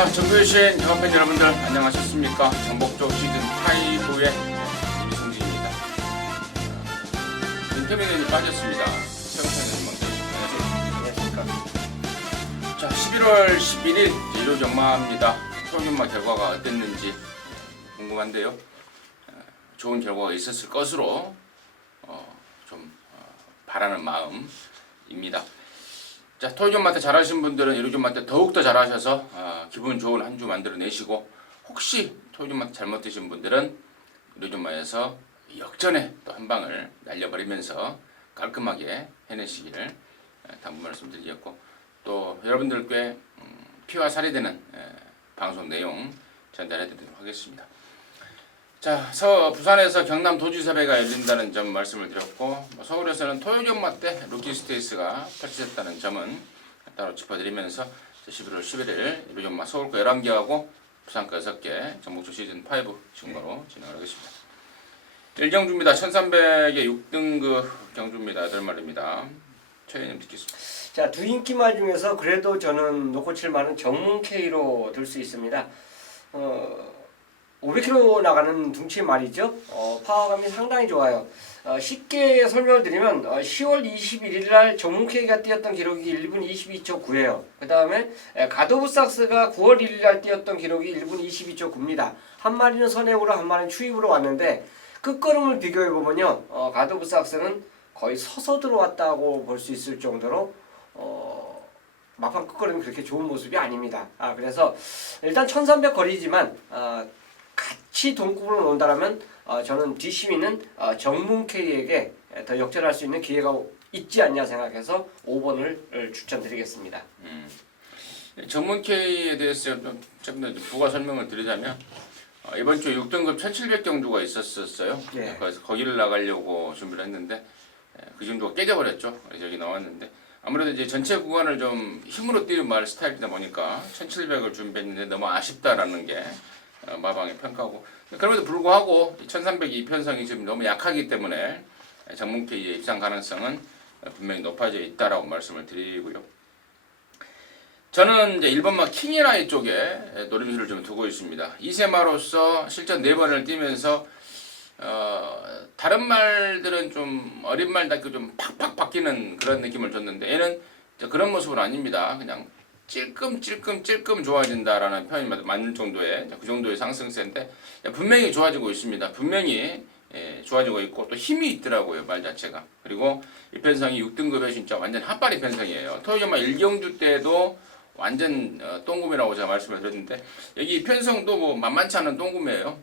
자, 정규신 영업팬 여러분들 안녕하셨습니까? 정복조 시즌 5의 이승진입니다. 인터뷰는 빠졌습니다. 안녕하십니까? 자, 11월 11일 일요전마입니다. 토요전마 결과가 어땠는지 궁금한데요. 좋은 결과가 있었을 것으로 바라는 마음입니다. 자, 토요전마 때 잘하신 분들은 일요전마 때 더욱더 잘하셔서 기분 좋은 한 주 만들어내시고, 혹시 토요전마 때 잘못되신 분들은 일요전마에서 역전에 또 한 방을 날려버리면서 깔끔하게 해내시기를 당부 말씀드리겠고, 또 여러분들께 피와 살이 되는 방송 내용 전달해드리도록 하겠습니다. 자, 부산에서 경남 도지사배가 열린다는 점 말씀을 드렸고, 서울에서는 토요전마 때 루키스테이스가 펼쳐졌다는 점은 따로 짚어드리면서 11월 11일 일요전마 서울거 11개하고 부산거 6개 정복조 시즌 5 지금바로 진행을 하겠습니다. 1경주입니다. 1300의 6등급 경주입니다. 8마리입니다. 최현님 듣겠습니다. 자, 두 인기말 중에서 그래도 저는 놓고 칠 만한 정문 K로 들 수 있습니다. 500km 나가는 둥치 말이죠. 파워감이 상당히 좋아요. 쉽게 설명을 드리면 10월 21일 날 정문 K가 뛰었던 기록이 1분 22초 9예요. 그 다음에 가도브삭스가 9월 1일 날 뛰었던 기록이 1분 22초 9입니다. 한 마리는 선행으로 한 마리는 추입으로 왔는데, 끝걸음을 비교해보면요, 가도브삭스는 거의 서서 들어왔다고 볼 수 있을 정도로 막판 끝걸음이 그렇게 좋은 모습이 아닙니다. 그래서 일단 1300 거리지만 같이 동급으로 논다라면 저는 뒷심이는 정문 K에게 더 역전할 수 있는 기회가 있지 않냐 생각해서 5번을 추천드리겠습니다. 정문 K에 대해서 좀 더 부가 설명을 드리자면, 이번 주 6등급 1700 경주가 있었어요. 네. 그래서 거기를 나가려고 준비를 했는데 그 정도가 깨져버렸죠. 그래서 여기 나왔는데, 아무래도 이제 전체 구간을 좀 힘으로 뛰는 말 스타일이다 보니까 1700을 준비했는데 너무 아쉽다라는 게 마방의 평가고, 그럼에도 불구하고 1300이 편성이 지금 너무 약하기 때문에 정문 K의 입상 가능성은 분명히 높아져 있다라고 말씀을 드리고요. 저는 이제 1번마 킹이라이 쪽에 노림수를 좀 두고 있습니다. 2세마로서 실전 4번을 뛰면서 다른 말들은 좀 어린 말답게 좀 팍팍 바뀌는 그런 느낌을 줬는데, 얘는 그런 모습은 아닙니다. 그냥 찔끔 좋아진다라는 표현이 맞는 정도의 그 정도의 상승세인데, 분명히 좋아지고 있습니다. 분명히 좋아지고 있고 또 힘이 있더라고요, 말 자체가. 그리고 이 편성이 6등급에 진짜 완전 핫바리 편성이에요. 토요전마 1경주 때도 완전 똥금이라고 제가 말씀을 드렸는데, 여기 이 편성도 뭐 만만치 않은 똥금이에요.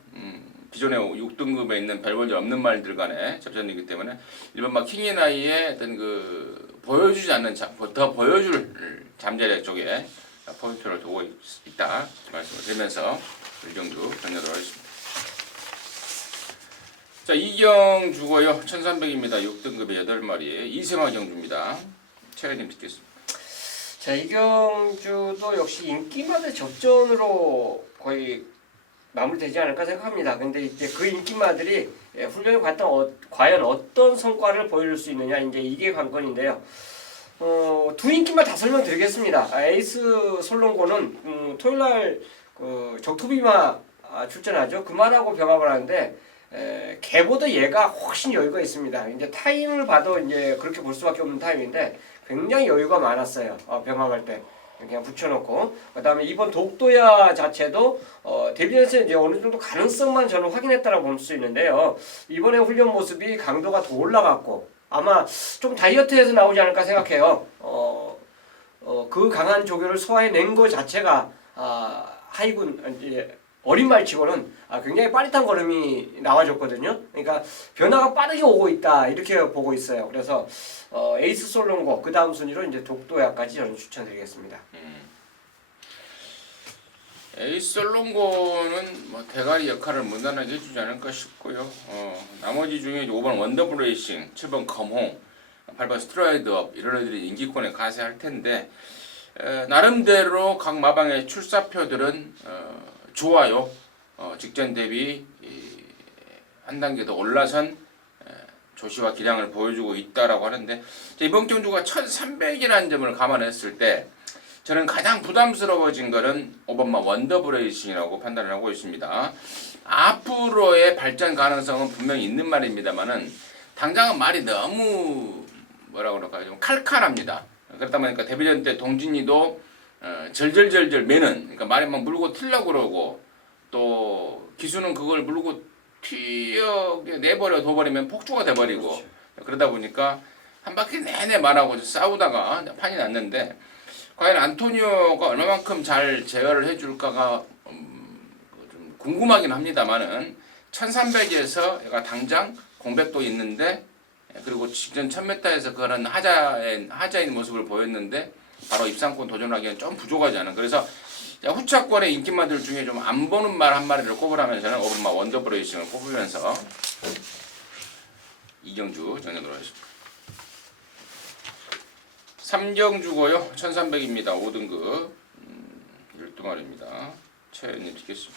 기존에 6등급에 있는 별볼일 없는 말들 간의 접전이기 때문에 1번마 킹이나이의 어떤 그 보여주지 않는 더 보여줄 잠자리 쪽에 포인트를 두고 있다 말씀을 드리면서 1경주 전해도록 하겠습니다. 자, 2경주고요. 1300입니다. 6등급의 8마리 2세마 경주입니다. 최현님 듣겠습니다. 자, 이 경주도 역시 인기마다 접전으로 거의 마무리되지 않을까 생각합니다. 근데 이제 그 인기마들이 훈련에 과연 어떤 성과를 보여줄 수 있느냐, 이제 이게 관건인데요. 두 인기만 다 설명드리겠습니다. 에이스 솔롱고는 토요일날 적토비마 출전하죠. 그 말하고 병합을 하는데, 걔보다 얘가 훨씬 여유가 있습니다. 이제 타임을 봐도 이제 그렇게 볼 수밖에 없는 타임인데 굉장히 여유가 많았어요. 병합할 때. 그냥 붙여놓고, 그 다음에 이번 독도야 자체도 데뷔전에서 이제 어느 정도 가능성만 저는 확인했다라고 볼 수 있는데요. 이번에 훈련 모습이 강도가 더 올라갔고 아마 좀 다이어트해서 나오지 않을까 생각해요. 그 강한 조교를 소화해낸 것 자체가 하이군 이제 어린 말치고는 굉장히 빠릿한 걸음이 나와줬거든요. 그러니까 변화가 빠르게 오고 있다 이렇게 보고 있어요. 그래서 에이스 솔롱고 그 다음 순위로 이제 독도야까지 저는 추천드리겠습니다. 에이스 솔롱고는 뭐 대가리 역할을 무난하게 해주지 않을까 싶고요. 나머지 중에 5번 원더블 레이싱, 7번 검홍, 8번 스트라이드업 이런 애들이 인기권에 가세할 텐데, 나름대로 각 마방의 출사표들은 좋아요. 직전 대비 한 단계 더 올라선 조시와 기량을 보여주고 있다라고 하는데, 이번 경주가 1300이라는 점을 감안했을 때 저는 가장 부담스러워진 거는 5번마 원더브레이싱이라고 판단을 하고 있습니다. 앞으로의 발전 가능성은 분명히 있는 말입니다만은 당장은 말이 너무 뭐라 그럴까요? 좀 칼칼합니다. 그렇다 보니까 데뷔전 때 동진이도 절절절절 매는, 그러니까 말이 막 물고 튀려고 그러고, 또 기수는 그걸 물고 내버려 둬버리면 폭주가 돼버리고, 그렇죠. 그러다 보니까 한 바퀴 내내 말하고 싸우다가 판이 났는데, 과연 안토니오가 얼마만큼 잘 제어를 해줄까가 좀 궁금하긴 합니다만은 1300에서 얘가 당장 공백도 있는데, 그리고 직전 1000m에서 그런 하자인 모습을 보였는데 바로 입상권 도전하기엔 좀 부족하지 않은, 그래서 후차권의 인기마들 중에 좀 안 보는 말 한 마리를 꼽으라면 저는 5번마 원더브레이싱을 꼽으면서 이경주 정리하도록 하겠습니다. 3경주고요. 1300입니다. 5등급 12마리입니다. 최연님 드리겠습니다.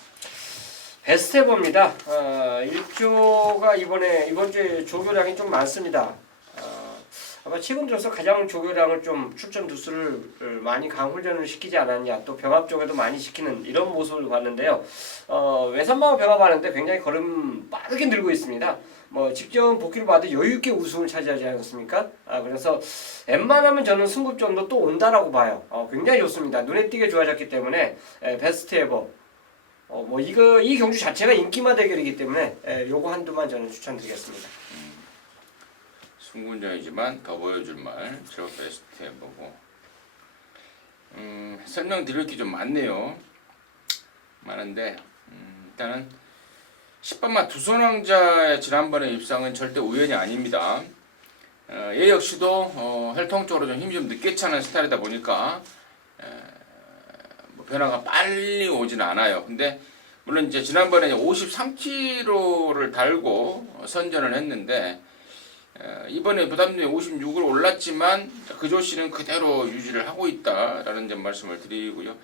베스트해봅니다. 1조가 이번 주에 조교량이 좀 많습니다. 아마 최근 들어서 가장 조교량을 좀 출전 두수를 많이 강훈련을 시키지 않았냐, 또 병합 쪽에도 많이 시키는 이런 모습을 봤는데요. 외산마와 병합하는데 굉장히 걸음 빠르게 늘고 있습니다. 직전 복귀를 받아 여유 있게 우승을 차지하지 않았습니까? 그래서 웬만하면 저는 승급전도 또 온다라고 봐요. 굉장히 좋습니다. 눈에 띄게 좋아졌기 때문에 베스트 에버. 이 경주 자체가 인기마 대결이기 때문에 요거 한두만 저는 추천드리겠습니다. 승군전이지만 더 보여줄 말 제가 베스트 해보고 설명드릴 게 좀 많네요. 많은데 일단은 10번마 두손왕자의 지난번에 입상은 절대 우연이 아닙니다. 얘 역시도 혈통적으로 좀 힘이 좀 늦게 차는 스타일이다 보니까 변화가 빨리 오진 않아요. 근데 물론 이제 지난번에 53kg를 달고 선전을 했는데 이번에 부담률이 56으로 올랐지만 그조씨는 그대로 유지를 하고 있다라는 점 말씀을 드리고요.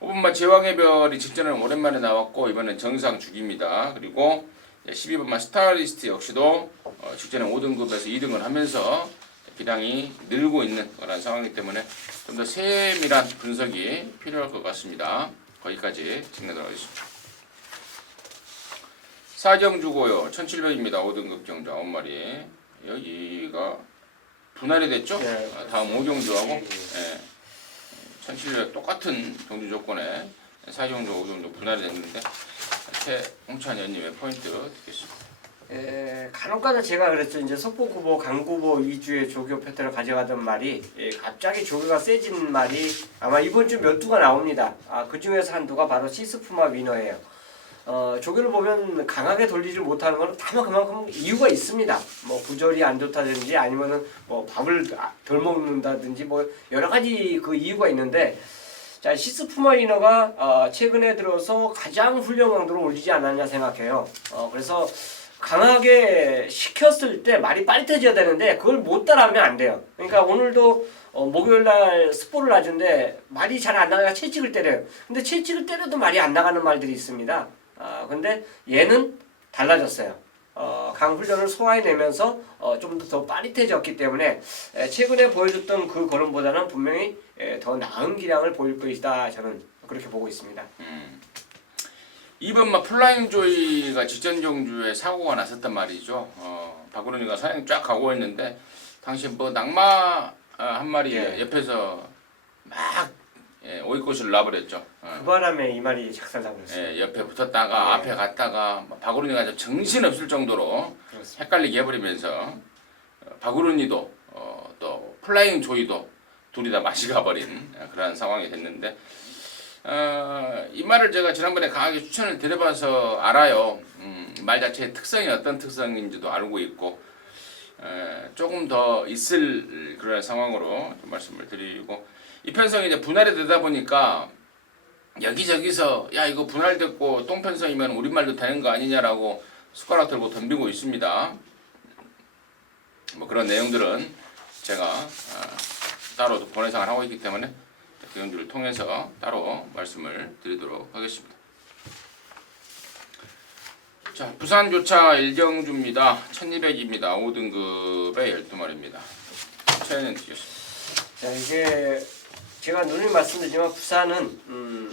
5번마 제왕의 별이 직전에는 오랜만에 나왔고 이번엔 정상 주기입니다. 그리고 12번마 스타리스트 역시도 직전에 5등급에서 2등을 하면서 기량이 늘고 있는 그런 상황이기 때문에 좀 더 세밀한 분석이 필요할 것 같습니다. 거기까지 진행하도록 하겠습니다. 사경주고요. 1700입니다. 5등급 경주 9마리. 여기가 분할이 됐죠? 네. 다음 5경주하고 네. 1700 똑같은 경주 조건에 4경주, 5경주 분할이 됐는데 최홍찬 의원님의 포인트 듣겠습니다. 간혹가다 제가 그랬죠. 이제 속보구보, 강구보 위주의 조교 패턴을 가져가던 말이 갑자기 조교가 세진 말이 아마 이번 주 몇 두가 나옵니다. 그 중에서 한두가 바로 시스푸마 위너예요. 조교를 보면 강하게 돌리지 못하는 건 다만 그만큼 이유가 있습니다. 부절이 안 좋다든지 아니면은 밥을 덜 먹는다든지 여러 가지 그 이유가 있는데, 자, 시스푸마 위너가 최근에 들어서 가장 훌륭한 강도로 올리지 않았냐 생각해요. 그래서 강하게 시켰을 때 말이 빠릿해져야 되는데 그걸 못 따라하면 안 돼요. 그러니까 오늘도 목요일날 스포를 놔준데 말이 잘 안 나가니까 채찍을 때려요. 근데 채찍을 때려도 말이 안 나가는 말들이 있습니다. 근데 얘는 달라졌어요. 강훈련을 소화해내면서 좀 더 빠릿해졌기 때문에 최근에 보여줬던 그 걸음보다는 분명히 더 나은 기량을 보일 것이다. 저는 그렇게 보고 있습니다. 2번마 플라잉 조이가 직전 경주에 사고가 났었단 말이죠. 박구른이가 사냥 쫙 가고 있는데 당시 낙마 한 마리 옆에서 막 오이꽃을 놔버렸죠. 그 바람에 이 말이 작살나버렸어요. 옆에 붙었다가 앞에 갔다가 박구른이가 정신없을 정도로 그렇습니다. 헷갈리게 해버리면서 박구른이도 또 플라잉 조이도 둘이 다 맛이 가버린 그런 상황이 됐는데, 이 말을 제가 지난번에 강하게 추천을 드려봐서 알아요. 말 자체의 특성이 어떤 특성인지도 알고 있고, 조금 더 있을 그런 상황으로 좀 말씀을 드리고, 이 편성이 이제 분할이 되다 보니까 여기저기서 야 이거 분할됐고 똥편성이면 우리말도 되는 거 아니냐라고 숟가락 들고 덤비고 있습니다. 그런 내용들은 제가 따로 본회상을 하고 있기 때문에 그 내용들을 통해서 따로 말씀을 드리도록 하겠습니다. 자, 부산조차 1경주입니다. 1200입니다. 5등급의 12마리입니다. 최연은 드리겠습니다. 자, 이게 제가 늘 말씀드리지만 부산은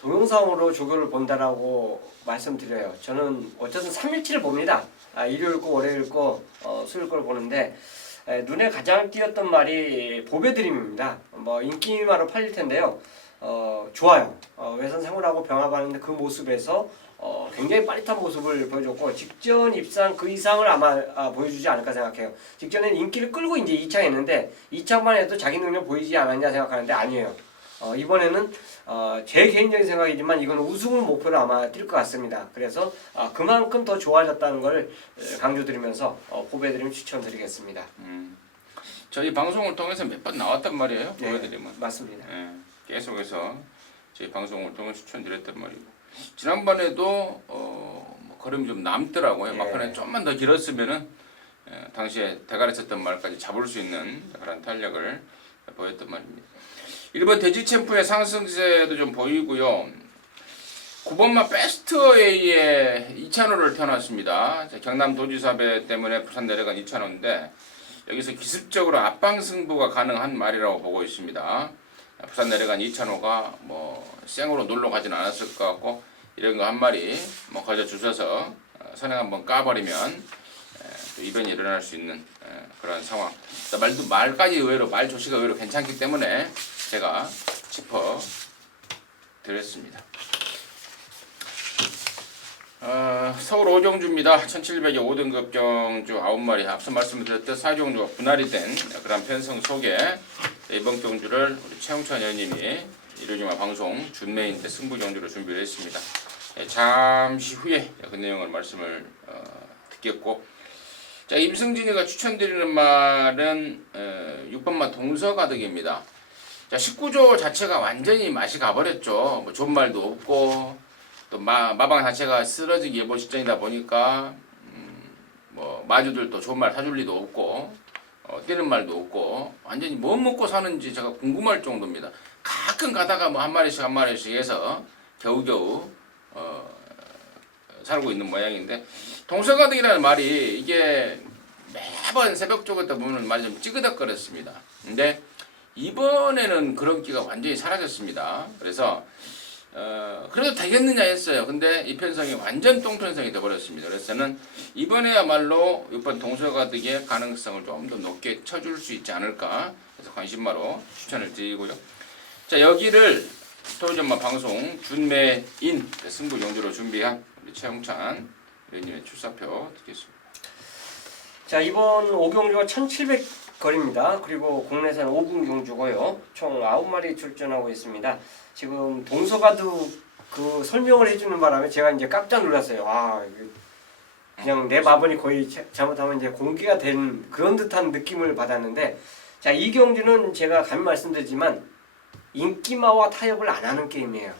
동영상으로 조교를 본다라고 말씀드려요. 저는 어쨌든 3일치를 봅니다. 일요일 거, 월요일 거, 수요일 걸 보는데 눈에 가장 띄었던 말이 보배드림입니다. 뭐 인기마로 팔릴 텐데요. 좋아요. 외선 생활하고 병합하는데 그 모습에서 굉장히 빠릿한 모습을 보여줬고 직전 입상 그 이상을 아마 보여주지 않을까 생각해요. 직전엔 인기를 끌고 이제 2창 했는데 2창만 해도 자기 능력 보이지 않았냐 생각하는데 아니에요. 이번에는 제 개인적인 생각이지만 이건 우승을 목표로 아마 뛸 것 같습니다. 그래서 그만큼 더 좋아졌다는 걸 강조드리면서 보배드림 추천드리겠습니다. 저희 방송을 통해서 몇 번 나왔단 말이에요. 네, 보여드리면. 맞습니다. 계속해서 저희 방송을 통해 추천드렸단 말이고 지난번에도 뭐 걸음이 좀 남더라고요. 예. 막판에 좀만 더 길었으면은 당시에 대가리 쳤던 말까지 잡을 수 있는 그런 탄력을 보였단 말입니다. 1번 돼지 챔프의 상승세도 좀 보이고요. 9번마 베스트웨이에 이찬호를 태어났습니다. 경남도지사배 때문에 부산 내려간 이찬호인데 여기서 기습적으로 앞방 승부가 가능한 말이라고 보고 있습니다. 부산 내려간 이찬호가 뭐 생으로 놀러 가진 않았을 것 같고 이런 거 한 마리 뭐 거저 주셔서 선행 한번 까버리면 또 이변이 일어날 수 있는 그런 상황. 말까지 의외로 말 조시가 의외로 괜찮기 때문에 제가 짚어 드렸습니다. 서울 오경주입니다. 1700의 5등급 경주 9마리 앞서 말씀드렸듯 4종주가 분할이 된 그런 편성 속에 이번 경주를 우리 최홍찬 의원님이 일요일마 방송 준메인 때 승부 경주로 준비를 했습니다. 잠시 후에 그 내용을 말씀을 듣겠고 자 임승진이가 추천드리는 말은 6번마 동서가득입니다. 자 19조 자체가 완전히 맛이 가버렸죠. 뭐 좋은 말도 없고 또 마방 자체가 쓰러지기 예보 시점이다 보니까 뭐 마주들도 좋은 말 사줄 리도 없고 뛰는 말도 없고 완전히 뭐 먹고 사는지 제가 궁금할 정도입니다. 가끔 가다가 뭐 한 마리씩 해서 겨우겨우 살고 있는 모양인데 동서가득이라는 말이 이게 매번 새벽 쪽에 보면 말이 좀 찌그덕거렸습니다. 근데 이번에는 그런 기가 완전히 사라졌습니다. 그래서 그래도 되겠느냐 했어요. 근데 이 편성이 완전 똥편성이 되어버렸습니다. 그래서 저는 이번에야말로 6번 동서가득의 가능성을 좀 더 높게 쳐줄 수 있지 않을까 그래서 관심마로 추천을 드리고요. 자 여기를 토요일마 방송 준매인 승부 경주로 준비한 우리 최홍찬 의원님의 출사표 듣겠습니다. 자 이번 5경주가 1700거리입니다. 그리고 국내산 5군 경주고요. 총 9마리 출전하고 있습니다. 지금 동서가득 그 설명을 해주는 바람에 제가 이제 깜짝 놀랐어요. 그냥 내 마번이 거의 잘못하면 이제 공개가 된 그런 듯한 느낌을 받았는데 자 이 경주는 제가 감히 말씀드리지만 인기마와 타협을 안 하는 게임이에요.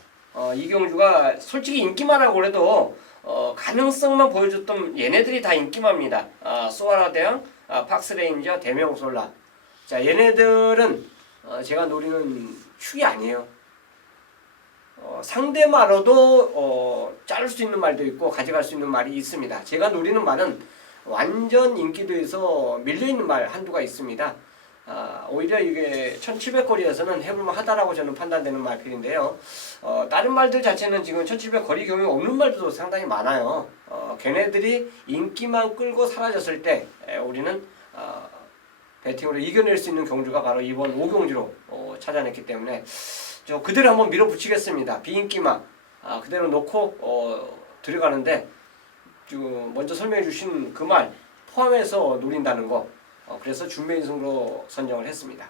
이 경주가 솔직히 인기마라고 해도 가능성만 보여줬던 얘네들이 다 인기마입니다. 소아라 대왕, 팍스레인저, 대명솔라. 자 얘네들은 제가 노리는 축이 아니에요. 상대마로도 자를 수 있는 말도 있고 가져갈 수 있는 말이 있습니다. 제가 노리는 말은 완전 인기도에서 밀려있는 말 한두가 있습니다. 오히려 이게 1700거리에서는 해볼만 하다라고 저는 판단되는 말필인데요. 다른 말들 자체는 지금 1700거리 경우에 없는 말도 상당히 많아요. 걔네들이 인기만 끌고 사라졌을 때 우리는 배팅으로 이겨낼 수 있는 경주가 바로 이번 5경주로 찾아냈기 때문에 저 그대로 한번 밀어붙이겠습니다. 비인기만 그대로 놓고 들어가는데 지금 먼저 설명해 주신 그 말 포함해서 노린다는 거 그래서 준매인승으로 선정을 했습니다.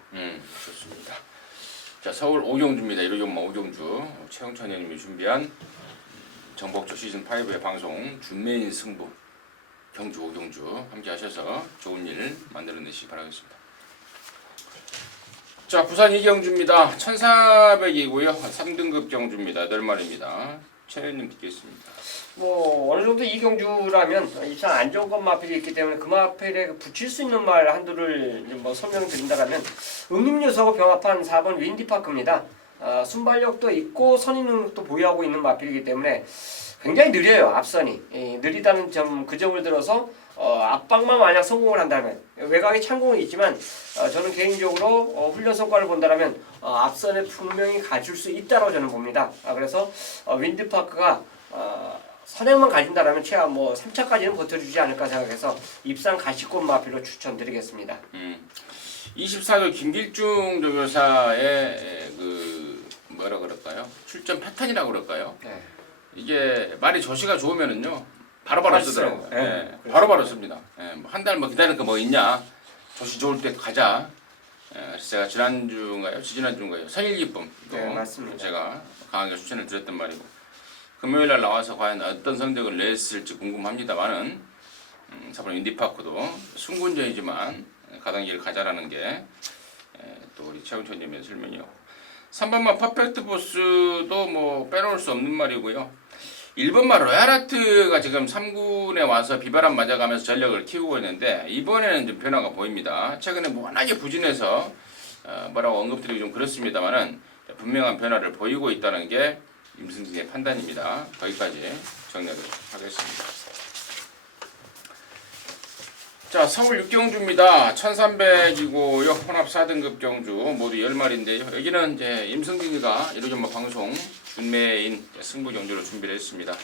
좋습니다. 자 서울 오경주입니다. 일요일마 오경주 최홍찬 의원님이 준비한 정복조 시즌5의 방송 준매인 승부 경주 오경주 함께 하셔서 좋은 일 만들어내시기 바라겠습니다. 자 부산 이경주입니다. 1400이고요. 3등급 경주입니다. 8마리입니다. 최 의원님 듣겠습니다. 뭐 어느 정도 이 경주라면 입상 안 좋은 것 마필이 있기 때문에 그 마필에 붙일 수 있는 말 한두를 뭐 설명드린다면 응립요소하고 병합한 4번 윈디파크입니다. 순발력도 있고 선인 능력도 보유하고 있는 마필이기 때문에 굉장히 느려요. 앞선이 느리다는 점 그 점을 들어서 압박만 만약 성공을 한다면 외곽에 창공은 있지만 저는 개인적으로 훈련 성과를 본다면 앞선에 분명히 가줄 수 있다고 저는 봅니다. 그래서 윈드파크가 선행만 가진다라면 최하 3차까지는 버텨주지 않을까 생각해서 입상 가시권 마필로 추천드리겠습니다. 24조 김길중 조교사의 뭐라 그럴까요? 출전 패턴이라고 그럴까요? 네. 이게 말이 조시가 좋으면은요 바로바로 쓰더라고요. 네. 바로바로 씁니다. 한 달 기다릴 거 뭐 있냐? 조시 좋을 때 가자. 그래서 제가 지지난주인가요? 생일 기쁨. 네, 맞습니다. 제가 강하게 추천을 드렸단 말이고 금요일 날 나와서 과연 어떤 성적을 냈을지 궁금합니다만은 사번 인디파크도 순군전이지만 가던 길 가자라는 게 또 우리 최훈천님의 설명이었고 3번만 퍼펙트 보스도 뭐 빼놓을 수 없는 말이고요. 1번만 로얄하트가 지금 3군에 와서 비바람 맞아가면서 전력을 키우고 있는데 이번에는 좀 변화가 보입니다. 최근에 뭐 워낙에 부진해서 뭐라고 언급드리기 좀 그렇습니다만은 분명한 변화를 보이고 있다는 게 임승진의 판단입니다. 거기까지 정리하도록 하겠습니다. 자, 서울 6경주입니다. 1300이고요. 혼합 4등급 경주 모두 10마리인데요. 여기는 이제 임승진이가 이루전마 방송 준매인 승부 경주를 준비를 했습니다.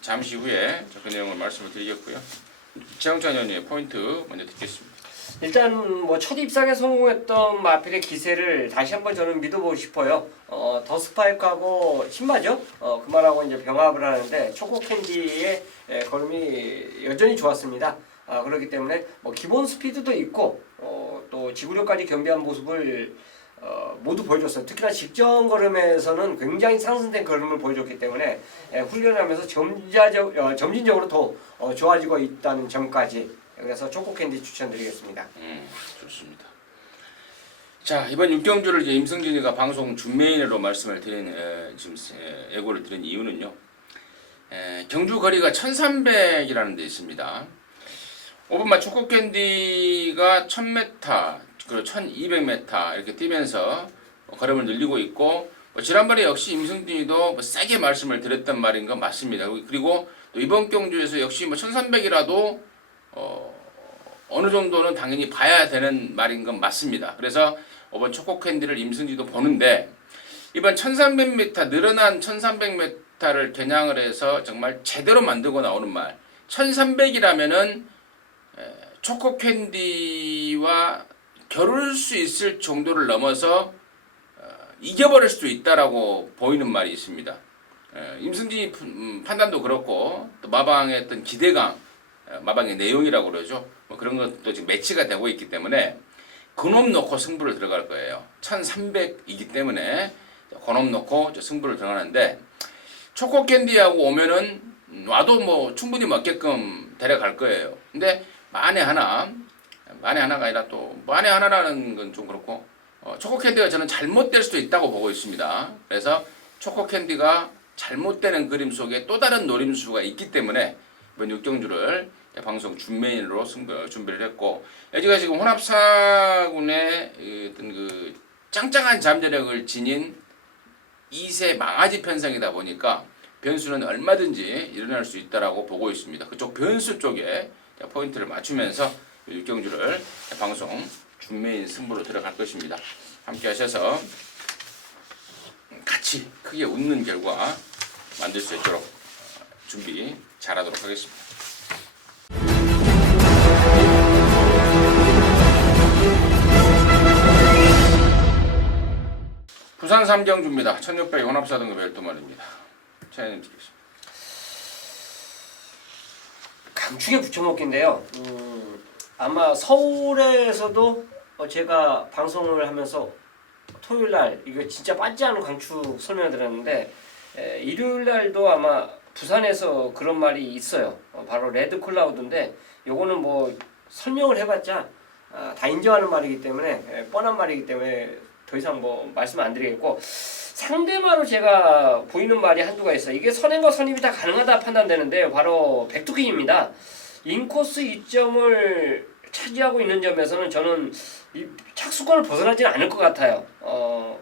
잠시 후에 그 내용을 말씀을 드리겠고요. 최영찬 의원님의 포인트 먼저 듣겠습니다. 일단 첫 입상에 성공했던 마필의 기세를 다시 한번 저는 믿어보고 싶어요. 더 스파이크하고 신마죠. 그 말하고 이제 병합을 하는데 초코 캔디의 걸음이 여전히 좋았습니다. 그렇기 때문에 기본 스피드도 있고 또 지구력까지 겸비한 모습을 모두 보여줬어요. 특히나 직전 걸음에서는 굉장히 상승된 걸음을 보여줬기 때문에 훈련하면서 점진적으로 더 좋아지고 있다는 점까지 그래서 초코캔디 추천드리겠습니다. 좋습니다. 자, 이번 6경주를 이제 임승진이가 방송 준메인으로 말씀을 드린 지금 예고를 드린 이유는요. 경주 거리가 1300이라는 데 있습니다. 5번마 초코캔디가 1000m 그리고 1200m 이렇게 뛰면서 걸음을 늘리고 있고 지난번에 역시 임승진이도 세게 말씀을 드렸던 말인 건 맞습니다. 그리고 또 이번 경주에서 역시 1300이라도 어느 정도는 당연히 봐야 되는 말인 건 맞습니다. 그래서 이번 초코캔디를 임승진이도 보는데 이번 1300m 늘어난 1300m를 겨냥을 해서 정말 제대로 만들고 나오는 말 1300이라면은 초코캔디와 겨룰 수 있을 정도를 넘어서 이겨버릴 수도 있다라고 보이는 말이 있습니다. 임승진이 판단도 그렇고 또 마방의 어떤 기대감, 마방의 내용이라고 그러죠. 그런 것도 지금 매치가 되고 있기 때문에 그놈 놓고 승부를 들어갈 거예요. 1300이기 때문에 그놈 놓고 승부를 들어가는데 초코캔디하고 오면은 와도 충분히 먹게끔 데려갈 거예요. 근데 만에 하나가 아니라 또 만에 하나라는 건 좀 그렇고 초코캔디가 저는 잘못될 수도 있다고 보고 있습니다. 그래서 초코캔디가 잘못되는 그림 속에 또 다른 노림수가 있기 때문에 이번 6경주를 방송 준메인으로 준비를 했고 여기가 지금 혼합사군의 어떤 짱짱한 잠재력을 지닌 2세 망아지 편성이다 보니까 변수는 얼마든지 일어날 수 있다라고 보고 있습니다. 그쪽 변수 쪽에 포인트를 맞추면서 6경주를 방송 준메인 승부로 들어갈 것입니다. 함께 하셔서 같이 크게 웃는 결과 만들 수 있도록 준비 잘하도록 하겠습니다. 부산 3경주입니다. 1600 혼합사등급 12마리입니다. 차이님 드리겠습니다. 강축에 붙여먹기인데요. 아마 서울에서도 제가 방송을 하면서 토요일날 이거 진짜 빠지지 않은 강축 설명을 드렸는데 일요일날도 아마 부산에서 그런 말이 있어요. 바로 레드 클라우드인데 요거는 설명을 해봤자 다 인정하는 말이기 때문에 뻔한 말이기 때문에 더 이상 말씀 안 드리겠고 상대마로 제가 보이는 말이 한두가 있어요. 이게 선행과 선입이 다 가능하다 판단되는데 바로 백투킹입니다. 인코스 이점을 차지하고 있는 점에서는 저는 이 착수권을 벗어나지는 않을 것 같아요.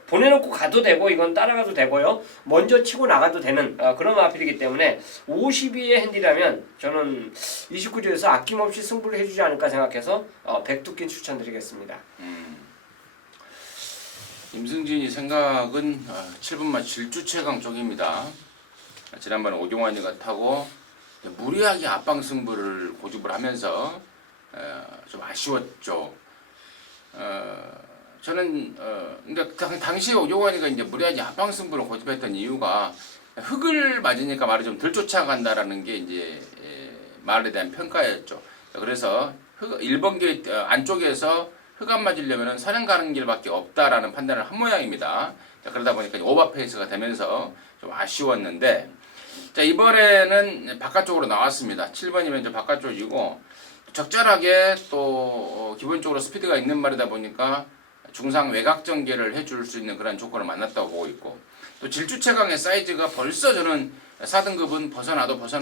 보내놓고 가도 되고 이건 따라가도 되고요. 먼저 치고 나가도 되는 그런 마필이기 때문에 52의 핸디라면 저는 29조에서 아낌없이 승부를 해주지 않을까 생각해서 백두낀 추천드리겠습니다. 임승진이 생각은 7번마 질주 최강 쪽입니다. 지난번에 오경환이가 타고 무리하게 앞방 승부를 고집을 하면서 좀 아쉬웠죠. 저는 그러니까 당시에 오경환이가 이제 무리하게 앞방 승부를 고집했던 이유가 흙을 맞으니까 말이 좀 덜 쫓아간다라는 게 이제 말에 대한 평가였죠. 그래서 1번 게이트 안쪽에서 흙 안 맞으려면 선행 가는 길밖에 없다라는 판단을 한 모양입니다. 그러다 보니까 오버페이스가 되면서 좀 아쉬웠는데, 자 이번에는 바깥쪽으로 나왔습니다. 7번이면 이제 바깥쪽이고 적절하게 또 기본적으로 스피드가 있는 말이다 보니까 중상 외곽 전개를 해줄 수 있는 그런 조건을 만났다고 보고 있고, 또 질주 최강의 사이즈가 벌써 저는 4등급은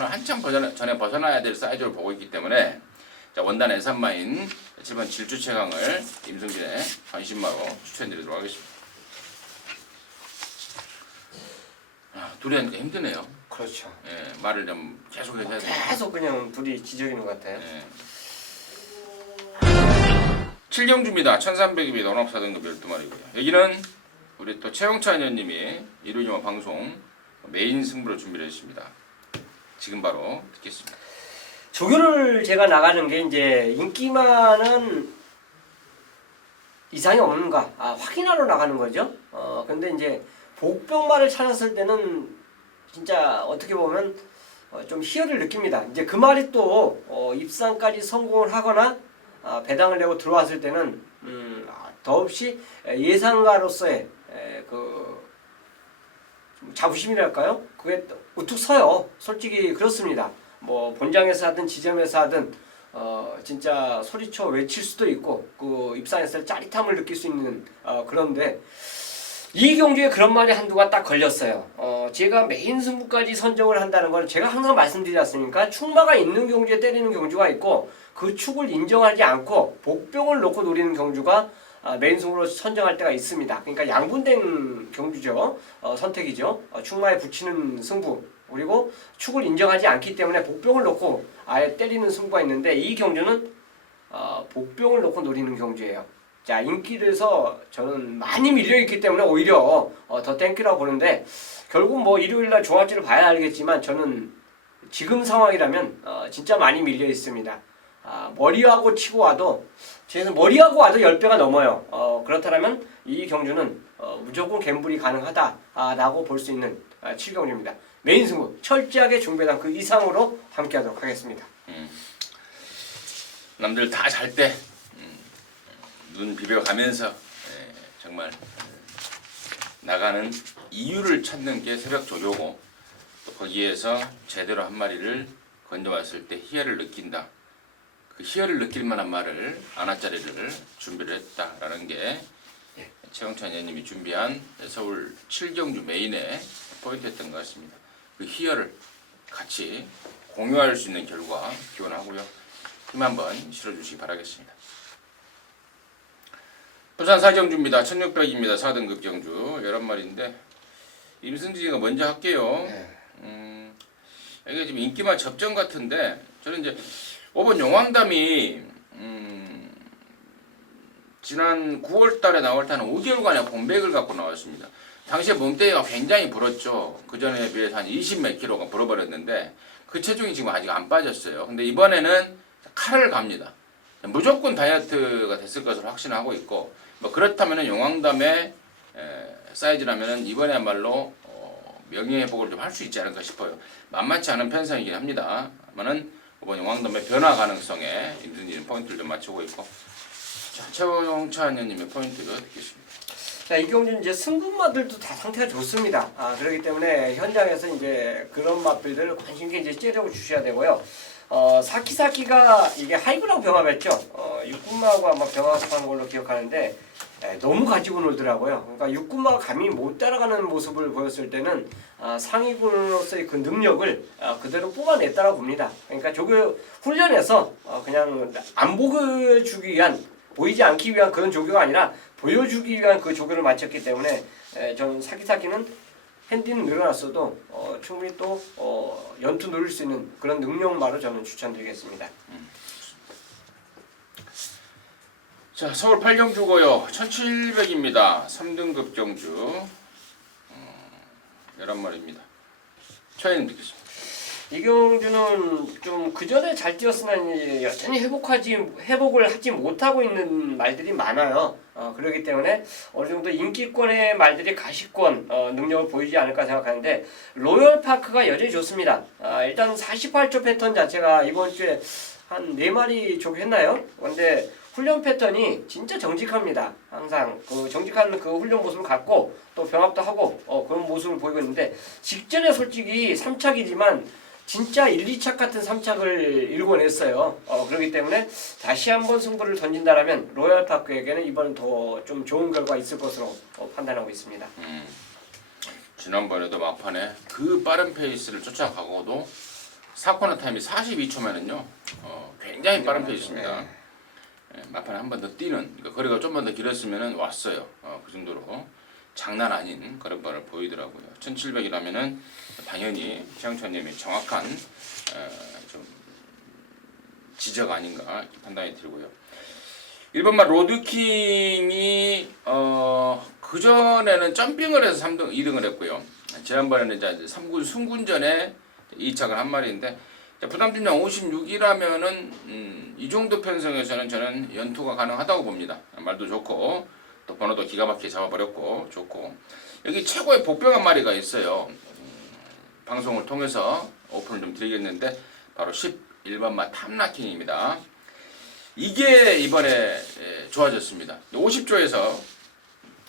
한참 전에 벗어나야 될 사이즈를 보고 있기 때문에 자 원단 N3마인 7번 질주 최강을 임승진의 관심마로 추천드리도록 하겠습니다. 둘이 하니까 힘드네요. 그렇죠. 예, 말을 좀 계속해서 해야 돼요. 계속 그냥 둘이 지저귀는 것 같아요. 예. 7경주입니다. 1300입니다. 원업 4등급 12마리고요. 여기는 우리 또 최영찬 의원님이 일요일마 방송 메인 승부를 준비를 했습니다. 지금 바로 듣겠습니다. 조교를 제가 나가는 게 이제 인기만은 이상이 없는가 확인하러 나가는 거죠. 근데 이제 복병말을 찾았을 때는 진짜 어떻게 보면 좀 희열을 느낍니다. 이제 그 말이 또 입상까지 성공을 하거나 배당을 내고 들어왔을 때는 더없이 예상가로서의 그 자부심이랄까요? 그게 우뚝 서요. 솔직히 그렇습니다. 뭐 본장에서 하든 지점에서 하든 진짜 소리쳐 외칠 수도 있고 그 입상했을 때 짜릿함을 느낄 수 있는 그런데 이 경주에 그런 말이 한두가 딱 걸렸어요. 제가 메인 승부까지 선정을 한다는 건 제가 항상 말씀드리지 않습니까? 축마가 있는 경주에 때리는 경주가 있고 그 축을 인정하지 않고 복병을 놓고 노리는 경주가 메인 승부로 선정할 때가 있습니다. 그러니까 양분된 경주죠. 선택이죠. 축마에 붙이는 승부 그리고 축을 인정하지 않기 때문에 복병을 놓고 아예 때리는 승부가 있는데 이 경주는 복병을 놓고 노리는 경주예요. 자 인기에서 저는 많이 밀려있기 때문에 오히려 더 땡큐라고 보는데 결국 뭐 일요일날 종합지를 봐야 알겠지만 저는 지금 상황이라면 진짜 많이 밀려있습니다. 머리하고 치고 와도 저는 머리하고 와도 10배가 넘어요. 그렇다면 이 경주는 무조건 갬블이 가능하다라고 볼 수 있는 7경주입니다. 메인 승부 철저하게 중배당 그 이상으로 함께하도록 하겠습니다. 남들 다 잘 때 눈 비벼가면서 정말 나가는 이유를 찾는 게 새벽 조교고 또 거기에서 제대로 한 마리를 건져왔을 때 희열을 느낀다. 그 희열을 느낄 만한 말을 아나짜리를 준비를 했다라는 게 최영찬 의원님이 준비한 서울 7경주 메인의 포인트였던 것 같습니다. 그 희열을 같이 공유할 수 있는 결과 기원하고요. 힘 한번 실어주시기 바라겠습니다. 부산 4경주입니다. 1600입니다. 4등급 경주 11마리인데 임승진이가 먼저 할게요. 이게 지금 인기만 접전 같은데 저는 이제 5번 용왕담이 지난 9월달에 나올 때는 5개월간의 본백을 갖고 나왔습니다. 당시에 몸뚱이가 굉장히 불었죠. 그 전에 비해서 한 20몇 킬로가 불어버렸는데 그 체중이 지금 아직 안 빠졌어요. 근데 이번에는 칼을 갑니다. 무조건 다이어트가 됐을 것으로 확신하고 있고 뭐 그렇다면 용왕담의 사이즈라면 이번에야말로 명예회복을 좀 할 수 있지 않을까 싶어요. 만만치 않은 편성이긴 합니다만은 이번 용왕담의 변화 가능성에 임승진 포인트를 좀 맞추고 있고 자, 최영찬 의원님의 포인트 듣겠습니다. 자, 이 경주는 이제 승분마들도 다 상태가 좋습니다. 그렇기 때문에 현장에서 이제 그런 맛들을 관심 있게 이제 째려 주셔야 되고요. 사키사키가 이게 하이브랑 병합했죠. 육군마하고 아마 병합한 걸로 기억하는데 너무 가지고 놀더라고요. 그러니까 육군마가 감히 못 따라가는 모습을 보였을 때는 상위군으로서의 그 능력을 그대로 뽑아냈다고 봅니다. 그러니까 조교 훈련에서 그냥 안 보여주기 위한, 보이지 않기 위한 그런 조교가 아니라 보여주기 위한 그 조교를 마쳤기 때문에 저는 사기사기는 핸디는 늘어났어도 충분히 또 연투 누릴 수 있는 그런 능력마로 저는 추천드리겠습니다. 자, 서울 8경주고요. 1700입니다. 3등급 경주. 11마리입니다. 차이는 듣겠습니다. 이경주는 좀 그전에 잘 뛰었으나 이제 여전히 회복을 하지 못하고 있는 말들이 많아요. 그렇기 때문에 어느 정도 인기권의 말들이 가시권 능력을 보이지 않을까 생각하는데 로열파크가 여전히 좋습니다. 일단 48초 패턴 자체가 이번 주에 한 4마리 조교했나요? 근데 훈련 패턴이 진짜 정직합니다. 항상 그 정직한 그 훈련 모습을 갖고 또 병합도 하고 그런 모습을 보이고 있는데 직전에 솔직히 3착이지만 진짜 1, 2착 같은 3착을 일궈냈어요. 그렇기 때문에 다시 한번 승부를 던진다라면 로얄파크에게는 이번은 더 좀 좋은 결과 있을 것으로 판단하고 있습니다. 지난번에도 막판에 그 빠른 페이스를 쫓아가고도 4코너 타임이 42초면은요 굉장히 빠른 페이스입니다. 막판에 한 번 더 뛰는, 그러니까 거리가 좀만 더 길었으면 왔어요. 그 정도로 장난 아닌 걸음발을 보이더라고요. 1700이라면은 당연히 최영천님이 정확한 좀 지적 아닌가 판단이 들고요. 1번만 로드킹이 그 전에는 점핑을 해서 3등, 2등을 했고요. 지난번에는 이제 3군 순군전에 2착을 한 마리인데 부담중량 56이라면은 이 정도 편성에서는 저는 연투가 가능하다고 봅니다. 말도 좋고 또 번호도 기가 막히게 잡아버렸고 좋고 여기 최고의 복병 한 마리가 있어요. 방송을 통해서 오픈을 좀 드리겠는데 바로 11번마 탐라킹입니다. 이게 이번에 좋아졌습니다. 50조에서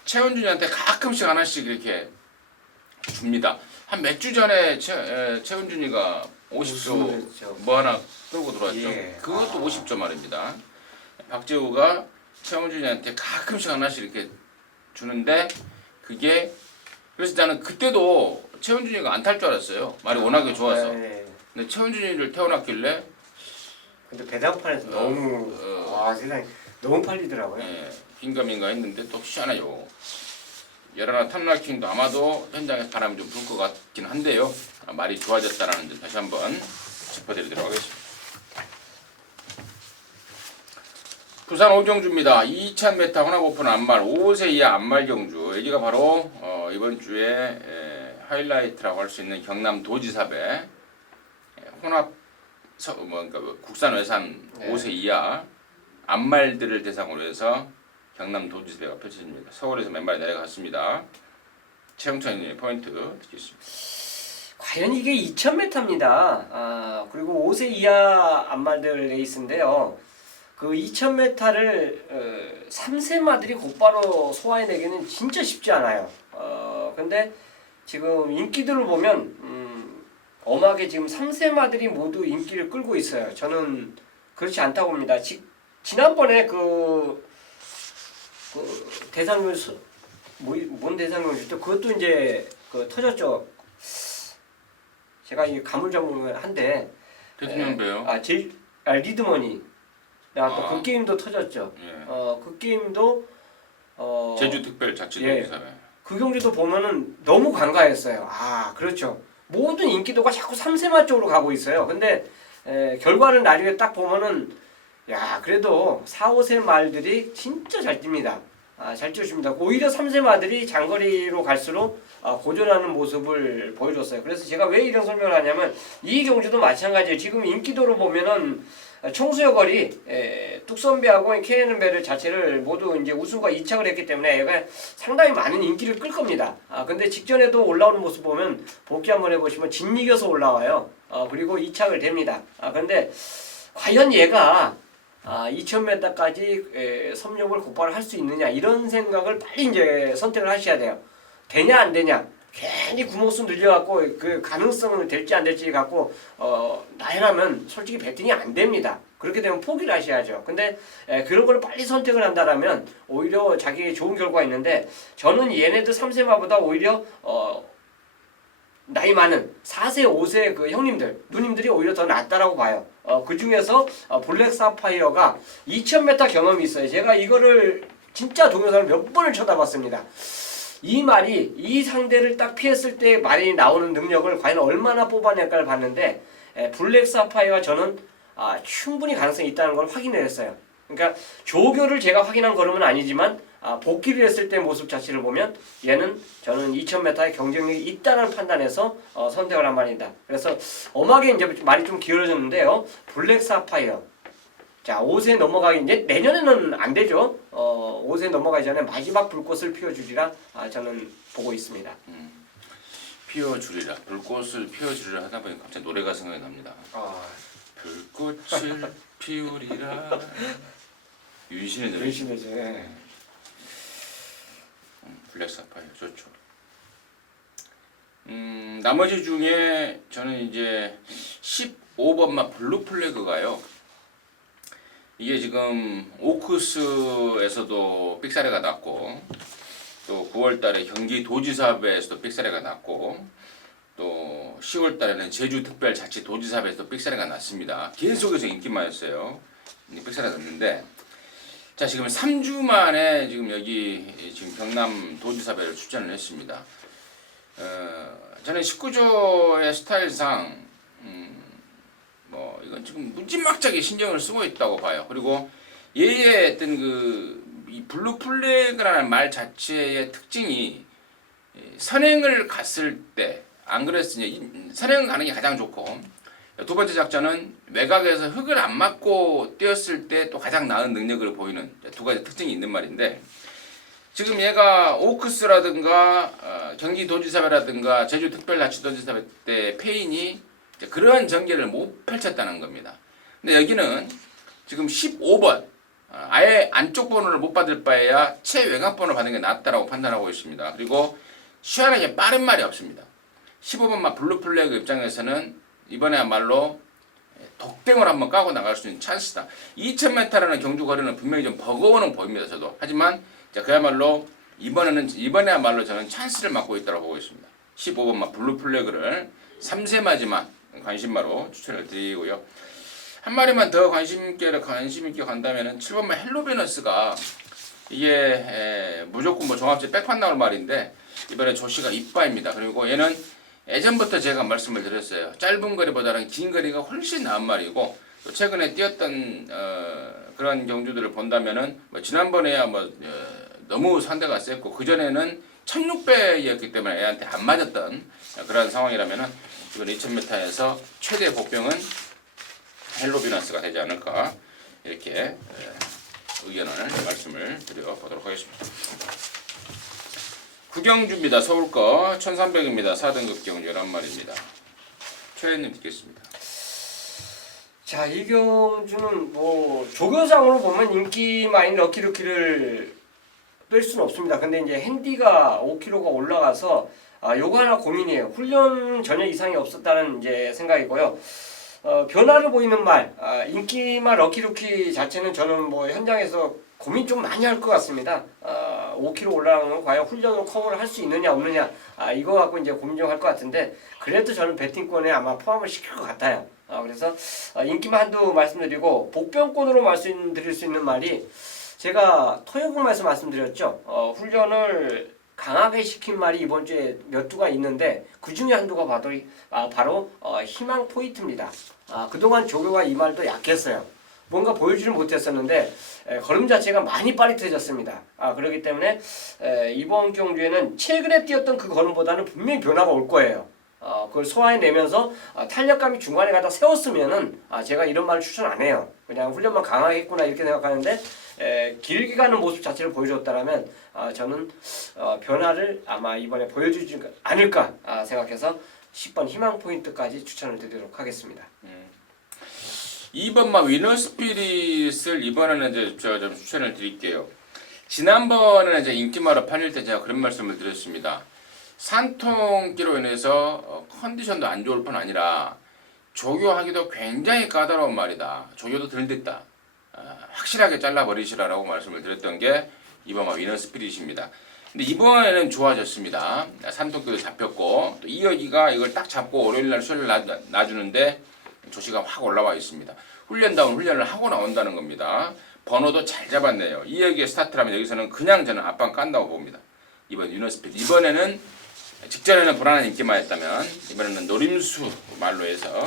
최원준이한테 가끔씩 하나씩 이렇게 줍니다. 한 몇 주 전에 최원준이가 50조 뭐 하나 끌고 들어왔죠. 예. 그것도 50조 말입니다. 박재우가 최원준이한테 가끔씩 하나씩 이렇게 주는데 그게 그래서 나는 그때도 최원준이가 안 탈 줄 알았어요. 말이 워낙에 좋아서. 네. 근데 최원준이를 태워놨길래 근데 배당판에서 너무 세상에 너무 팔리더라고요. 긴가민가 했는데 또 희한해요. 여러나 탐라킹도 아마도 현장에서 바람이 좀 불 것 같긴 한데요. 말이 좋아졌다라는 점 다시 한번 짚어드리도록 하겠습니다. 부산 오경주입니다. 2000m 혼합오픈 안말 5세 이하 안말 경주. 여기가 바로 이번 주에 하이라이트라고 할 수 있는 경남 도지사배 혼합 그러니까 국산 외산 5세 이하 안말들을 대상으로 해서 경남 도지사배가 펼쳐집니다. 서울에서 몇 마리 내려갔습니다. 최영찬님의 포인트 듣겠습니다. 과연 이게 2000m입니다. 그리고 5세 이하 안말들 레이스인데요. 그 2000m를 3세마들이 곧바로 소화해내기는 진짜 쉽지 않아요. 근데 지금 인기들을 보면 엄하게 지금 3세마들이 모두 인기를 끌고 있어요. 저는 그렇지 않다고 봅니다. 지난번에 그 대상용 뭔 대상용이었죠? 그것도 이제 터졌죠. 제가 이 가물가물한데 대통령배요. 리드머니. 또 그 게임도 터졌죠. 예. 그 게임도 제주특별자치도지사회. 그 경주도 보면은 너무 관가했어요. 그렇죠. 모든 인기도가 자꾸 3세마 쪽으로 가고 있어요. 근데 결과를 나중에 딱 보면은 그래도 4, 5세 말들이 진짜 잘 뜁니다. 잘 뛰어줍니다. 오히려 3세 마들이 장거리로 갈수록 고전하는 모습을 보여줬어요. 그래서 제가 왜 이런 설명을 하냐면 이 경주도 마찬가지예요. 지금 인기도로 보면은 총수여 거리 뚝선배하고 KN배를 자체를 모두 이제 우승과 2착을 했기 때문에 얘가 상당히 많은 인기를 끌 겁니다. 근데 직전에도 올라오는 모습 보면 복귀 한번 해보시면 진이겨서 올라와요. 그리고 2착을 됩니다. 근데 과연 얘가 2000m까지 섭렵을 곧바로 할 수 있느냐 이런 생각을 빨리 이제 선택을 하셔야 돼요. 되냐 안 되냐. 괜히 구멍수 늘려갖고 그 가능성은 될지 안 될지 갖고 나열하면 솔직히 배팅이 안 됩니다. 그렇게 되면 포기를 하셔야죠. 근데 그런 걸 빨리 선택을 한다라면 오히려 자기에게 좋은 결과가 있는데 저는 얘네들 3세마보다 오히려 나이 많은 4세, 5세 그 형님들, 누님들이 오히려 더 낫다라고 봐요. 그 중에서 블랙 사파이어가 2000m 경험이 있어요. 제가 이거를 진짜 동영상을 몇 번을 쳐다봤습니다. 이 말이 이 상대를 딱 피했을 때 말이 나오는 능력을 과연 얼마나 뽑아낼까를 봤는데 블랙 사파이어와 저는 충분히 가능성이 있다는 걸 확인을 했어요. 그러니까 조교를 제가 확인한 걸음은 아니지만 복귀를 했을 때 모습 자체를 보면 얘는 저는 2000m의 경쟁력이 있다는 판단에서 선택을 한 말입니다. 그래서 엄하게 이제 말이 좀 기울어졌는데요. 블랙 사파이어. 자, 5세 넘어가기 이제 내년에는 안 되죠. 5세 넘어가기 전에 마지막 불꽃을 피워주리라 저는 보고 있습니다. 피워주리라. 불꽃을 피워주리라 하다 보니 갑자기 노래가 생각이 납니다. 불꽃을 피우리라. 윤신의 노래. 윤신의 블랙 사파이어 좋죠. 나머지 중에 저는 이제 15번마 블루 플래그가요. 이게 지금 오크스에서도 삑사리가 났고 또 9월달에 경기도지사회에서도 삑사리가 났고 또 10월달에는 제주특별자치도지사회에서도 삑사리가 났습니다. 계속해서 인기만였어요. 삑사리가 났는데 자 지금 3주 만에 지금 여기 지금 경남도지사회를 출전을 했습니다. 저는 19조의 스타일상 뭐 이건 지금 무지막지하게 신경을 쓰고 있다고 봐요. 그리고 얘의 어떤 이 블루 플래그라는 말 자체의 특징이 선행을 갔을 때 안 그랬으니 선행을 가는 게 가장 좋고 두 번째 작전은 외곽에서 흙을 안 맞고 뛰었을 때 또 가장 나은 능력을 보이는 두 가지 특징이 있는 말인데 지금 얘가 오크스라든가 경기도지사회라든가 제주특별자치도지사회 때 페인이 그러한 전개를 못 펼쳤다는 겁니다. 근데 여기는 지금 15번 아예 안쪽 번호를 못 받을 바에야 최외곽 번호를 받는 게 낫다라고 판단하고 있습니다. 그리고 시원하게 빠른 말이 없습니다. 15번만 블루 플래그 입장에서는 이번에야말로 독땡을 한번 까고 나갈 수 있는 찬스다. 2000m라는 경주 거리는 분명히 좀 버거워는 보입니다. 저도. 하지만 그야말로 이번에야말로 저는 찬스를 맞고 있다고 보고 있습니다. 15번만 블루 플래그를 3세마지만 관심마로 추천을 드리고요. 한 마리만 더 관심 있게 간다면은 7번만 헬로베너스가 이게 무조건 뭐 종합제 백판 나올 말인데 이번에 조시가 이빠입니다. 그리고 얘는 예전부터 제가 말씀을 드렸어요. 짧은 거리보다는 긴 거리가 훨씬 나은 말이고 또 최근에 뛰었던 그런 경주들을 본다면은 뭐 지난번에야 너무 상대가 셌고 그 전에는 1600이었기 때문에 애한테 안 맞았던 그런 상황이라면은 이번 2000m에서 최대 복병은 헬로비너스가 되지 않을까 이렇게 의견을 말씀을 드려보도록 하겠습니다. 구경주입니다. 서울 거 1300입니다. 4등급 경주 11마리입니다. 최현님 듣겠습니다. 자, 이 경주는 뭐 조교상으로 보면 인기 많은 럭키루키를 뺄 수는 없습니다. 근데 이제 핸디가 5kg가 올라가서 요거 하나 고민이에요. 훈련 전혀 이상이 없었다는 이제 생각이고요. 변화를 보이는 말, 인기말 럭키루키 자체는 저는 뭐 현장에서 고민 좀 많이 할 것 같습니다. 5kg 올라가는 건 과연 훈련으로 커버를 할 수 있느냐 없느냐 이거 갖고 이제 고민 좀 할 것 같은데 그래도 저는 배팅권에 아마 포함을 시킬 것 같아요. 그래서 인기만 한두 말씀드리고 복병권으로 말씀드릴 수 있는 말이 제가 토요국에서 말씀드렸죠. 훈련을 강하게 시킨 말이 이번 주에 몇 두가 있는데 그 중에 한두가 바로 희망 포인트입니다. 그동안 조교가 이 말도 약했어요. 뭔가 보여주지 못했었는데 걸음 자체가 많이 빠릿해졌습니다. 그렇기 때문에 이번 경주에는 최근에 뛰었던 그 걸음보다는 분명히 변화가 올 거예요. 그걸 소화해내면서 탄력감이 중간에 가다 세웠으면은 제가 이런 말을 추천 안 해요. 그냥 훈련만 강하게 했구나 이렇게 생각하는데 길게 가는 모습 자체를 보여줬다라면 저는 변화를 아마 이번에 보여주지 않을까 생각해서 10번 희망 포인트까지 추천을 드리도록 하겠습니다. 2번만 위너스피릿을 이번에는 이제 제가 좀 추천을 드릴게요. 지난번에는 이제 인기마로 팔릴 때 제가 그런 말씀을 드렸습니다. 산통기로 인해서 컨디션도 안 좋을 뿐 아니라 조교하기도 굉장히 까다로운 말이다. 조교도 덜 됐다. 확실하게 잘라버리시라라고 말씀을 드렸던 게 이번 위너 스피릿입니다. 근데 이번에는 좋아졌습니다. 산토끼도 잡혔고 또 이여기가 이걸 딱 잡고 월요일날 수요일날 놔주는데 조시가 확 올라와 있습니다. 훈련다운 훈련을 하고 나온다는 겁니다. 번호도 잘 잡았네요. 이여기의 스타트라면 여기서는 그냥 저는 앞방 깐다고 봅니다. 이번 위너 스피릿. 이번에는 직전에는 불안한 인기만 했다면 이번에는 노림수 말로 해서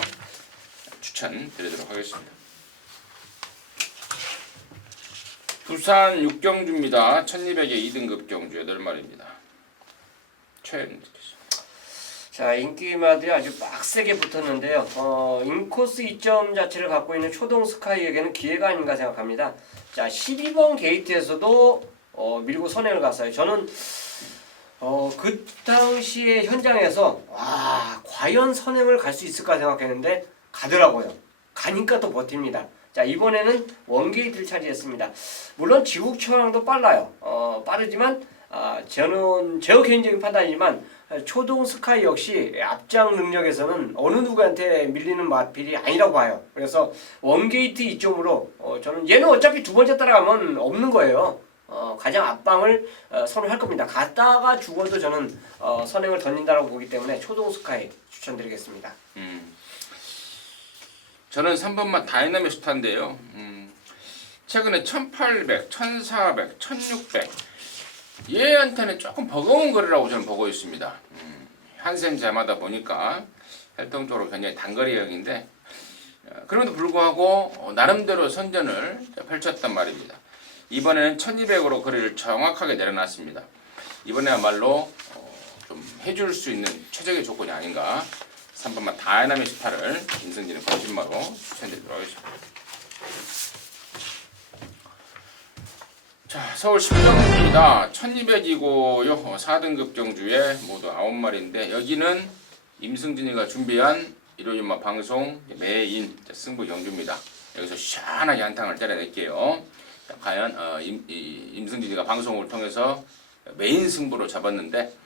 추천드리도록 하겠습니다. 부산 6경주입니다. 1200의 2등급 경주 8마리입니다. 최혜림 듣겠습니다. 자, 인기마들이 아주 빡세게 붙었는데요. 인코스 2점 자체를 갖고 있는 초동 스카이에게는 기회가 아닌가 생각합니다. 자, 12번 게이트에서도 밀고 선행을 갔어요. 저는 그 당시에 현장에서 와, 과연 선행을 갈 수 있을까 생각했는데 가더라고요. 가니까 또 버팁니다. 자, 이번에는 원게이트를 차지했습니다. 물론 지국천왕도 빨라요. 빠르지만 저는 제 개인적인 판단이지만 초동 스카이 역시 앞장 능력에서는 어느 누구한테 밀리는 마필이 아니라고 봐요. 그래서 원게이트 2점으로 저는 얘는 어차피 두 번째 따라가면 없는 거예요. 가장 앞방을 선호할 겁니다. 갔다가 죽어도 저는 선행을 던진다고 보기 때문에 초동 스카이 추천드리겠습니다. 저는 3번만 다이나믹 스타인데요. 최근에 1800, 1400, 1600 얘한테는 조금 버거운 거리라고 저는 보고 있습니다. 한생자마다 보니까 활동적으로 굉장히 단거리형인데 그럼에도 불구하고 나름대로 선전을 펼쳤단 말입니다. 이번에는 1200으로 거리를 정확하게 내려놨습니다. 이번에야말로 좀 해줄 수 있는 최적의 조건이 아닌가. 3번만 다이나믹 스타를 임승진의 거짓말로 추천드리도록 하겠습니다. 자, 서울 10경주입니다. 1200이고요. 4등급 경주에 모두 9마리인데 여기는 임승진이가 준비한 일요일마 방송 메인 승부 경주입니다. 여기서 시원하게 한탕을 때려낼게요. 자, 과연 임승진이가 방송을 통해서 메인 승부로 잡았는데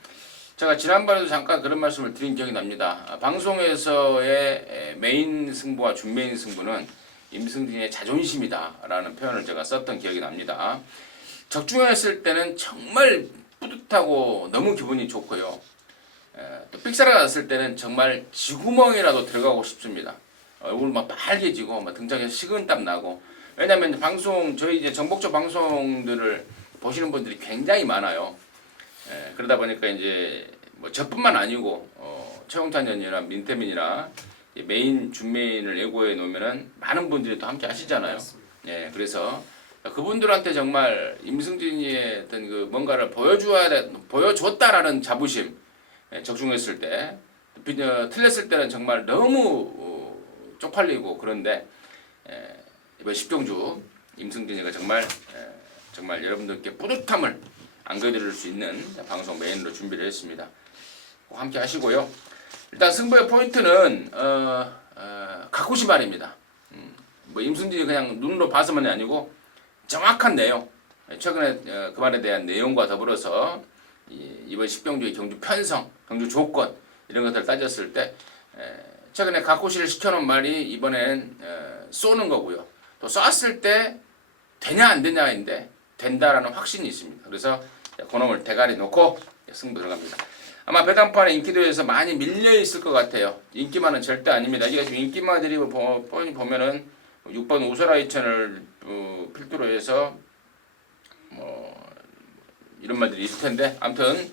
제가 지난번에도 잠깐 그런 말씀을 드린 기억이 납니다. 방송에서의 메인 승부와 준메인 승부는 임승진의 자존심이다라는 표현을 제가 썼던 기억이 납니다. 적중했을 때는 정말 뿌듯하고 너무 기분이 좋고요. 또 삑사리가 났을 때는 정말 쥐구멍이라도 들어가고 싶습니다. 얼굴 막 빨개지고 막 등장해서 식은땀 나고. 왜냐하면 방송 저희 이제 정복조 방송들을 보시는 분들이 굉장히 많아요. 그러다 보니까 이제 뭐 저뿐만 아니고 최홍찬 의원이나 민태민이나 메인 준메인을 예고해 놓으면은 많은 분들이 또 함께 하시잖아요. 예, 그래서 그분들한테 정말 임승진이의 어떤 그 뭔가를 보여줬다라는 자부심, 적중했을 때 틀렸을 때는 정말 너무 쪽팔리고 그런데 이번 10경주 임승진이가 정말 여러분들께 뿌듯함을 안겨드릴 수 있는 방송 메인으로 준비를 했습니다. 꼭 함께 하시고요. 일단 승부의 포인트는 가쿠시 말입니다. 뭐 임승진이 그냥 눈으로 봐서만이 아니고 정확한 내용, 최근에 그 말에 대한 내용과 더불어서 이번 10경주의 경주 편성, 경주 조건 이런 것들을 따졌을 때 최근에 가쿠시를 시켜놓은 말이 이번엔 쏘는 거고요. 또 쐈을 때 되냐 안 되냐인데 된다라는 확신이 있습니다. 그래서 그놈을 대가리 놓고 승부 들어갑니다. 아마 배당판에 인기도에서 많이 밀려 있을 것 같아요. 인기만은 절대 아닙니다. 이게 지금 인기마들이 보면은 6번 우설아이천을 필두로 해서 뭐 이런 말들이 있을 텐데 아무튼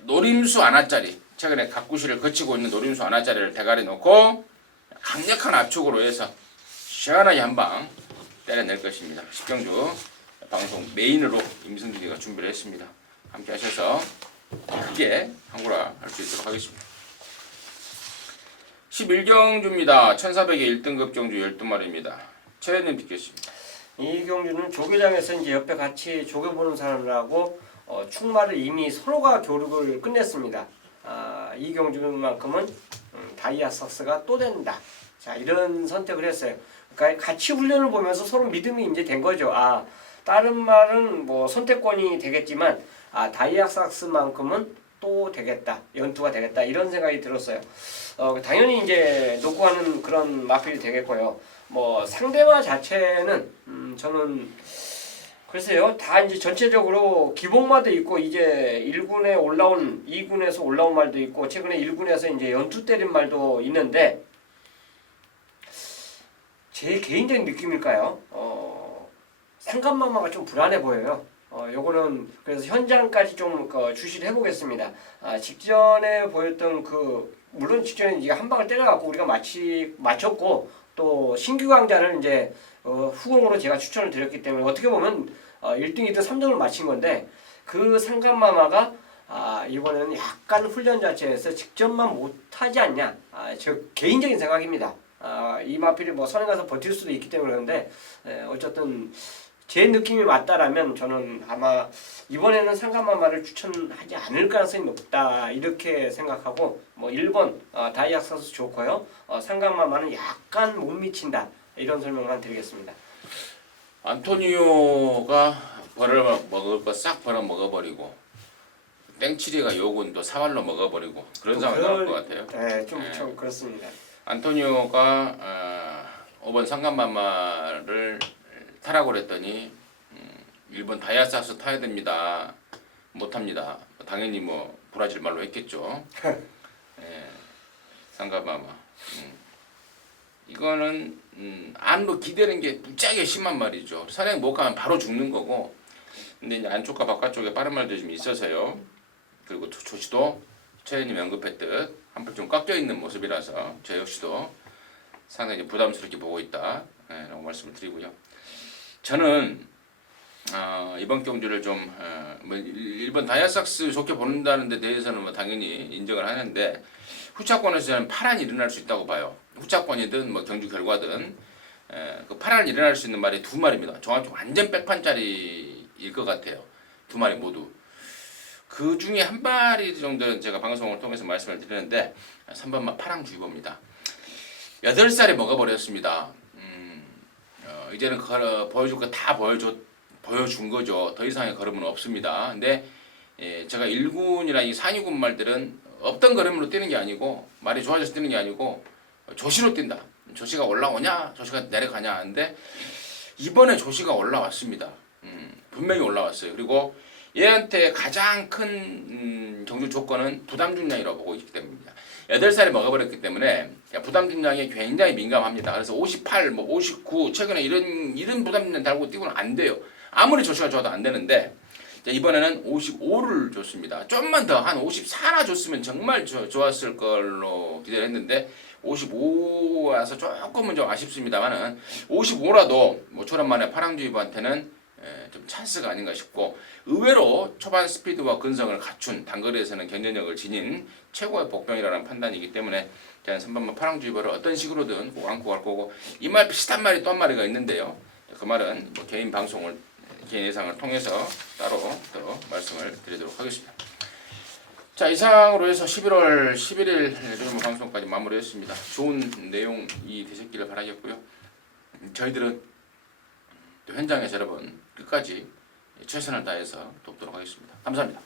노림수 하나짜리 최근에 가쿠시를 거치고 있는 노림수 하나짜리를 대가리 놓고 강력한 압축으로 해서 시원하게 한방 때려낼 것입니다. 10경주 방송 메인으로 임승진이가 준비를 했습니다. 함께 하셔서 크게 한구라 할 수 있도록 하겠습니다. 11경주입니다. 1400의 1등급 경주 12마리입니다. 최현님 듣겠습니다. 이 경주는 조교장에서 이제 옆에 같이 조교보는 사람들하고 축마를 이미 서로가 교육을 끝냈습니다. 이 경주만큼은 다이아삭스가 또 된다. 자, 이런 선택을 했어요. 그러니까 같이 훈련을 보면서 서로 믿음이 이제 된 거죠. 다른 말은 뭐 선택권이 되겠지만 다이아삭스만큼은 또 되겠다, 연투가 되겠다 이런 생각이 들었어요. 당연히 이제 놓고 하는 그런 마필이 되겠고요. 뭐 상대마 자체는 저는 글쎄요, 다 이제 전체적으로 기복마도 있고 이제 1군에 올라온 2군에서 올라온 말도 있고 최근에 1군에서 이제 연투 때린 말도 있는데 제 개인적인 느낌일까요? 상감마마가 좀 불안해 보여요. 요거는 그래서 현장까지 좀 주시를 해보겠습니다. 직전에 보였던 물론 직전에 이제 한 방을 때려갖고 우리가 맞췄고 또 신규 강자를 이제 후공으로 제가 추천을 드렸기 때문에 어떻게 보면 1등, 2등, 3등을 맞힌 건데 그 상감마마가 이번에는 약간 훈련 자체에서 직전만 못하지 않냐. 저 개인적인 생각입니다. 이 마필이 뭐 선에 가서 버틸 수도 있기 때문에 그런데 어쨌든 제 느낌이 맞다라면 저는 아마 이번에는 상감마마를 추천하지 않을 가능성이 높다 이렇게 생각하고 뭐 1번 다이악사스 좋고요. 상감마마는 약간 못 미친다 이런 설명만 드리겠습니다. 안토니오가 벌을 먹을 거 싹 벌어 먹어버리고 땡치리가 요군 또 사활로 먹어버리고 그런 상황이 나올 것 같아요. 네, 좀 그렇습니다. 안토니오가 5번 상감마마를 타라고 그랬더니 1번 다이아사스 타야 됩니다. 못합니다. 당연히 뭐 브라질 말로 했겠죠. 예, 상감마마. 이거는 안로 기대는 게 무지하게 심한 말이죠. 선행 못 가면 바로 죽는 거고. 근데 이제 안쪽과 바깥쪽에 빠른 말도 좀 있어서요. 그리고 조시도 최현님 언급했듯 한풀 좀 깎여 있는 모습이라서 저 역시도 상당히 부담스럽게 보고 있다. 라고 말씀을 드리고요. 저는 이번 경주를 좀 뭐 일본 다이아삭스 좋게 보는다는 데 대해서는 뭐 당연히 인정을 하는데 후차권에서 저는 파란이 일어날 수 있다고 봐요. 후차권이든 뭐 경주 결과든 그 파란이 일어날 수 있는 말이 두 마리입니다. 정확히 완전 백판짜리일 것 같아요. 두 마리 모두. 그 중에 한 마리 정도는 제가 방송을 통해서 말씀을 드리는데 3번만 파랑주의보입니다. 8살에 먹어버렸습니다. 이제는 보여줄 거 다 보여준 거죠. 더 이상의 걸음은 없습니다. 근데 제가 1군이나 이 상위군 말들은 없던 걸음으로 뛰는 게 아니고 말이 좋아져서 뛰는 게 아니고 조시로 뛴다. 조시가 올라오냐 조시가 내려가냐 하는데 이번에 조시가 올라왔습니다. 분명히 올라왔어요. 그리고 얘한테 가장 큰 경주 조건은 부담 중량이라고 보고 있기 때문입니다. 8살에 먹어버렸기 때문에 부담 중량에 굉장히 민감합니다. 그래서 58, 뭐 59 최근에 이런 부담 중량 달고 뛰고는 안 돼요. 아무리 조시가 좋아도 안 되는데 이번에는 55를 줬습니다. 좀만 더 한 54나 줬으면 정말 좋았을 걸로 기대를 했는데 55 와서 조금은 좀 아쉽습니다만은 55라도 모처럼 만에 파랑주의보한테는 좀 찬스가 아닌가 싶고 의외로 초반 스피드와 근성을 갖춘 단거리에서는 경쟁력을 지닌 최고의 복병이라는 판단이기 때문에 저는 3번만 파랑주의보를 어떤 식으로든 꼭 안고 갈 거고 이 말 비슷한 말이 또 한 마리가 있는데요. 그 말은 뭐 개인 예상을 통해서 따로 또 말씀을 드리도록 하겠습니다. 자, 이상으로 해서 11월 11일 방송까지 마무리했습니다. 좋은 내용이 되셨기를 바라겠고요. 저희들은 또 현장에서 여러분 끝까지 최선을 다해서 돕도록 하겠습니다. 감사합니다.